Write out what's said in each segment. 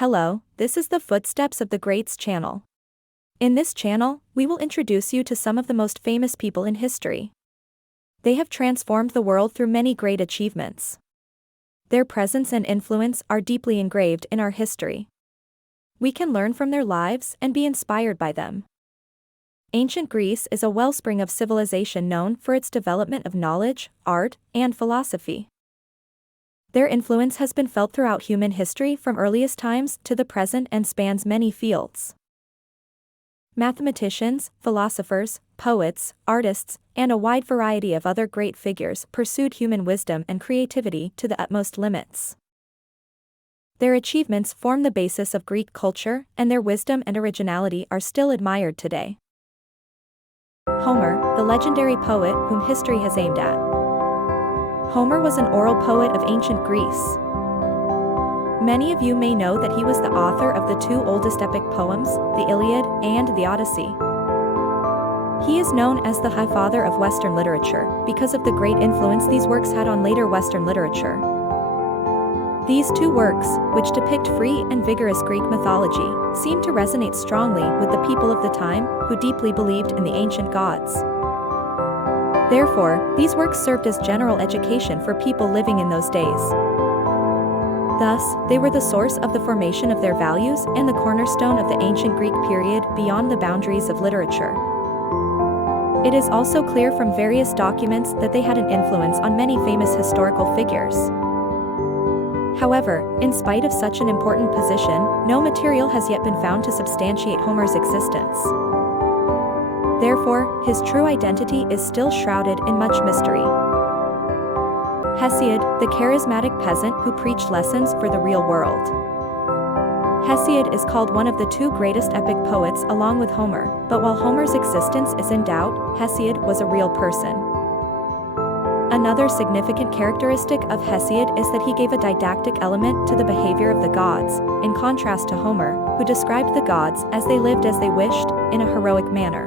Hello, this is the Footsteps of the Greats channel. In this channel, we will introduce you to some of the most famous people in history. They have transformed the world through many great achievements. Their presence and influence are deeply engraved in our history. We can learn from their lives and be inspired by them. Ancient Greece is a wellspring of civilization known for its development of knowledge, art, and philosophy. Their influence has been felt throughout human history from earliest times to the present and spans many fields. Mathematicians, philosophers, poets, artists, and a wide variety of other great figures pursued human wisdom and creativity to the utmost limits. Their achievements form the basis of Greek culture, and their wisdom and originality are still admired today. Homer, the legendary poet whom history has aimed at. Homer was an oral poet of ancient Greece. Many of you may know that he was the author of the two oldest epic poems, the Iliad and the Odyssey. He is known as the High Father of Western literature because of the great influence these works had on later Western literature. These two works, which depict free and vigorous Greek mythology, seem to resonate strongly with the people of the time who deeply believed in the ancient gods. Therefore, these works served as general education for people living in those days. Thus, they were the source of the formation of their values and the cornerstone of the ancient Greek period beyond the boundaries of literature. It is also clear from various documents that they had an influence on many famous historical figures. However, in spite of such an important position, no material has yet been found to substantiate Homer's existence. Therefore, his true identity is still shrouded in much mystery. Hesiod, the charismatic peasant who preached lessons for the real world. Hesiod is called one of the two greatest epic poets along with Homer, but while Homer's existence is in doubt, Hesiod was a real person. Another significant characteristic of Hesiod is that he gave a didactic element to the behavior of the gods, in contrast to Homer, who described the gods as they lived as they wished, in a heroic manner.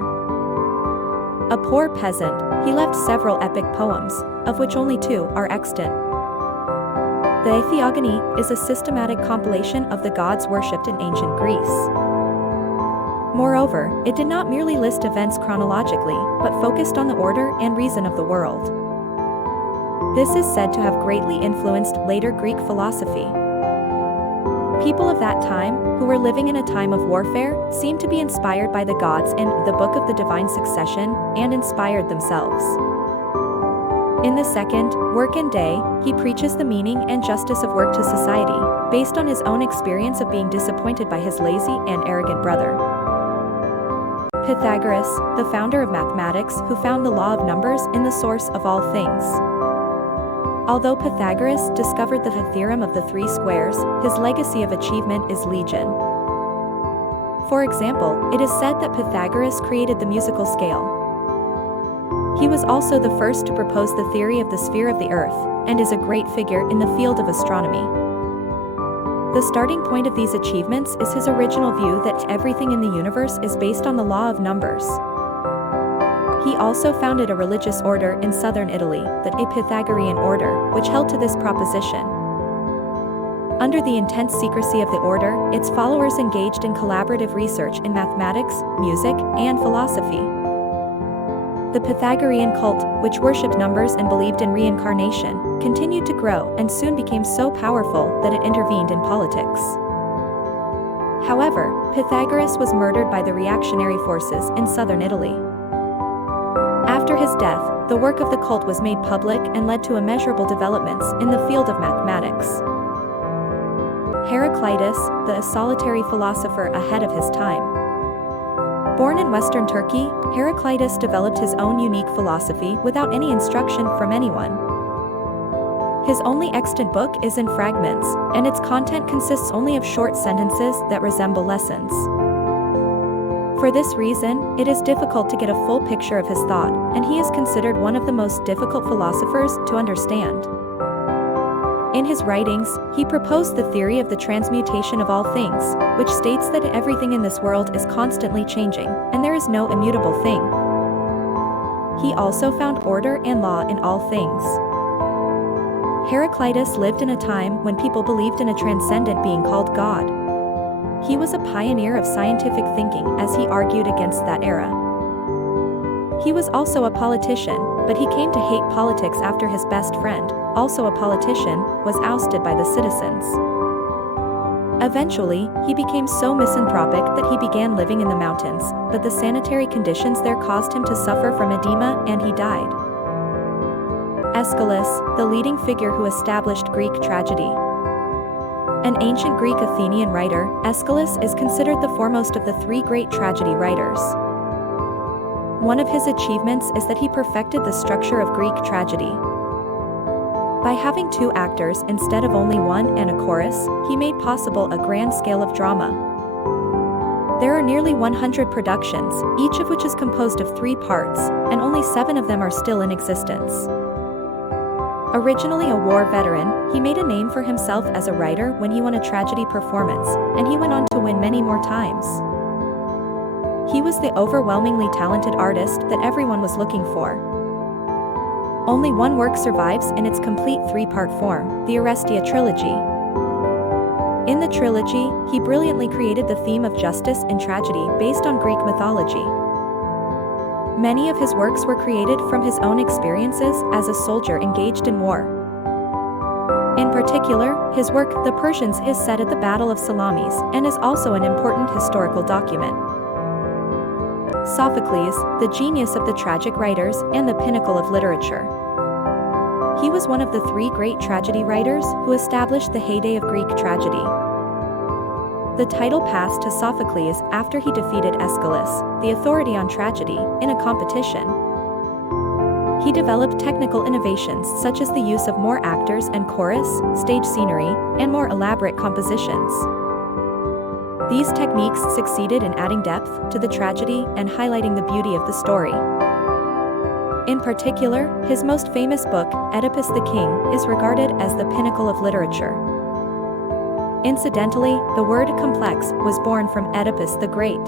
A poor peasant, he left several epic poems, of which only two are extant. The Theogony is a systematic compilation of the gods worshipped in ancient Greece. Moreover, it did not merely list events chronologically, but focused on the order and reason of the world. This is said to have greatly influenced later Greek philosophy. People of that time, who were living in a time of warfare, seemed to be inspired by the gods in the Book of the Divine Succession, and inspired themselves. In the second, Work and Day, he preaches the meaning and justice of work to society, based on his own experience of being disappointed by his lazy and arrogant brother. Pythagoras, the founder of mathematics, who found the law of numbers in the source of all things. Although Pythagoras discovered the theorem of the three squares, his legacy of achievement is legion. For example, it is said that Pythagoras created the musical scale. He was also the first to propose the theory of the sphere of the earth, and is a great figure in the field of astronomy. The starting point of these achievements is his original view that everything in the universe is based on the law of numbers. He also founded a religious order in southern Italy, the Pythagorean order, which held to this proposition. Under the intense secrecy of the order, its followers engaged in collaborative research in mathematics, music, and philosophy. The Pythagorean cult, which worshipped numbers and believed in reincarnation, continued to grow and soon became so powerful that it intervened in politics. However, Pythagoras was murdered by the reactionary forces in southern Italy. After his death, the work of the cult was made public and led to immeasurable developments in the field of mathematics. Heraclitus, the solitary philosopher ahead of his time. Born in Western Turkey, Heraclitus developed his own unique philosophy without any instruction from anyone. His only extant book is in fragments, and its content consists only of short sentences that resemble lessons. For this reason, it is difficult to get a full picture of his thought, and he is considered one of the most difficult philosophers to understand. In his writings, he proposed the theory of the transmutation of all things, which states that everything in this world is constantly changing, and there is no immutable thing. He also found order and law in all things. Heraclitus lived in a time when people believed in a transcendent being called God. He was a pioneer of scientific thinking as he argued against that era. He was also a politician, but he came to hate politics after his best friend, also a politician, was ousted by the citizens. Eventually, he became so misanthropic that he began living in the mountains, but the sanitary conditions there caused him to suffer from edema and he died. Aeschylus, the leading figure who established Greek tragedy. An ancient Greek Athenian writer, Aeschylus is considered the foremost of the three great tragedy writers. One of his achievements is that he perfected the structure of Greek tragedy. By having two actors instead of only one and a chorus, he made possible a grand scale of drama. There are nearly 100 productions, each of which is composed of 3 parts, and only 7 of them are still in existence. Originally a war veteran, he made a name for himself as a writer when he won a tragedy performance, and he went on to win many more times. He was the overwhelmingly talented artist that everyone was looking for. Only one work survives in its complete 3-part form, the Orestia trilogy. In the trilogy, he brilliantly created the theme of justice in tragedy based on Greek mythology. Many of his works were created from his own experiences as a soldier engaged in war. In particular, his work, The Persians, is set at the Battle of Salamis and is also an important historical document. Sophocles, the genius of the tragic writers and the pinnacle of literature. He was one of the 3 great tragedy writers who established the heyday of Greek tragedy. The title passed to Sophocles after he defeated Aeschylus, the authority on tragedy, in a competition. He developed technical innovations such as the use of more actors and chorus, stage scenery, and more elaborate compositions. These techniques succeeded in adding depth to the tragedy and highlighting the beauty of the story. In particular, his most famous book, Oedipus the King, is regarded as the pinnacle of literature. Incidentally, the word complex was born from Oedipus the Great.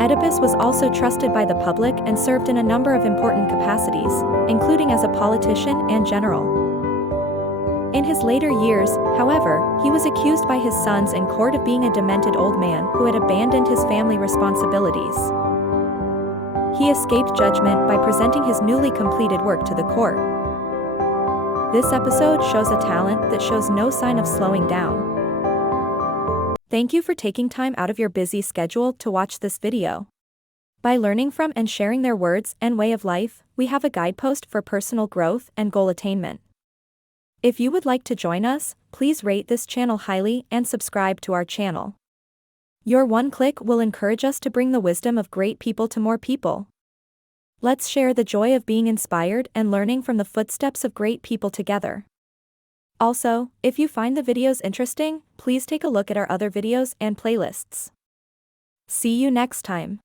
Oedipus was also trusted by the public and served in a number of important capacities, including as a politician and general. In his later years, however, he was accused by his sons in court of being a demented old man who had abandoned his family responsibilities. He escaped judgment by presenting his newly completed work to the court. This episode shows a talent that shows no sign of slowing down. Thank you for taking time out of your busy schedule to watch this video. By learning from and sharing their words and way of life, we have a guidepost for personal growth and goal attainment. If you would like to join us, please rate this channel highly and subscribe to our channel. Your one click will encourage us to bring the wisdom of great people to more people. Let's share the joy of being inspired and learning from the footsteps of great people together. Also, if you find the videos interesting, please take a look at our other videos and playlists. See you next time.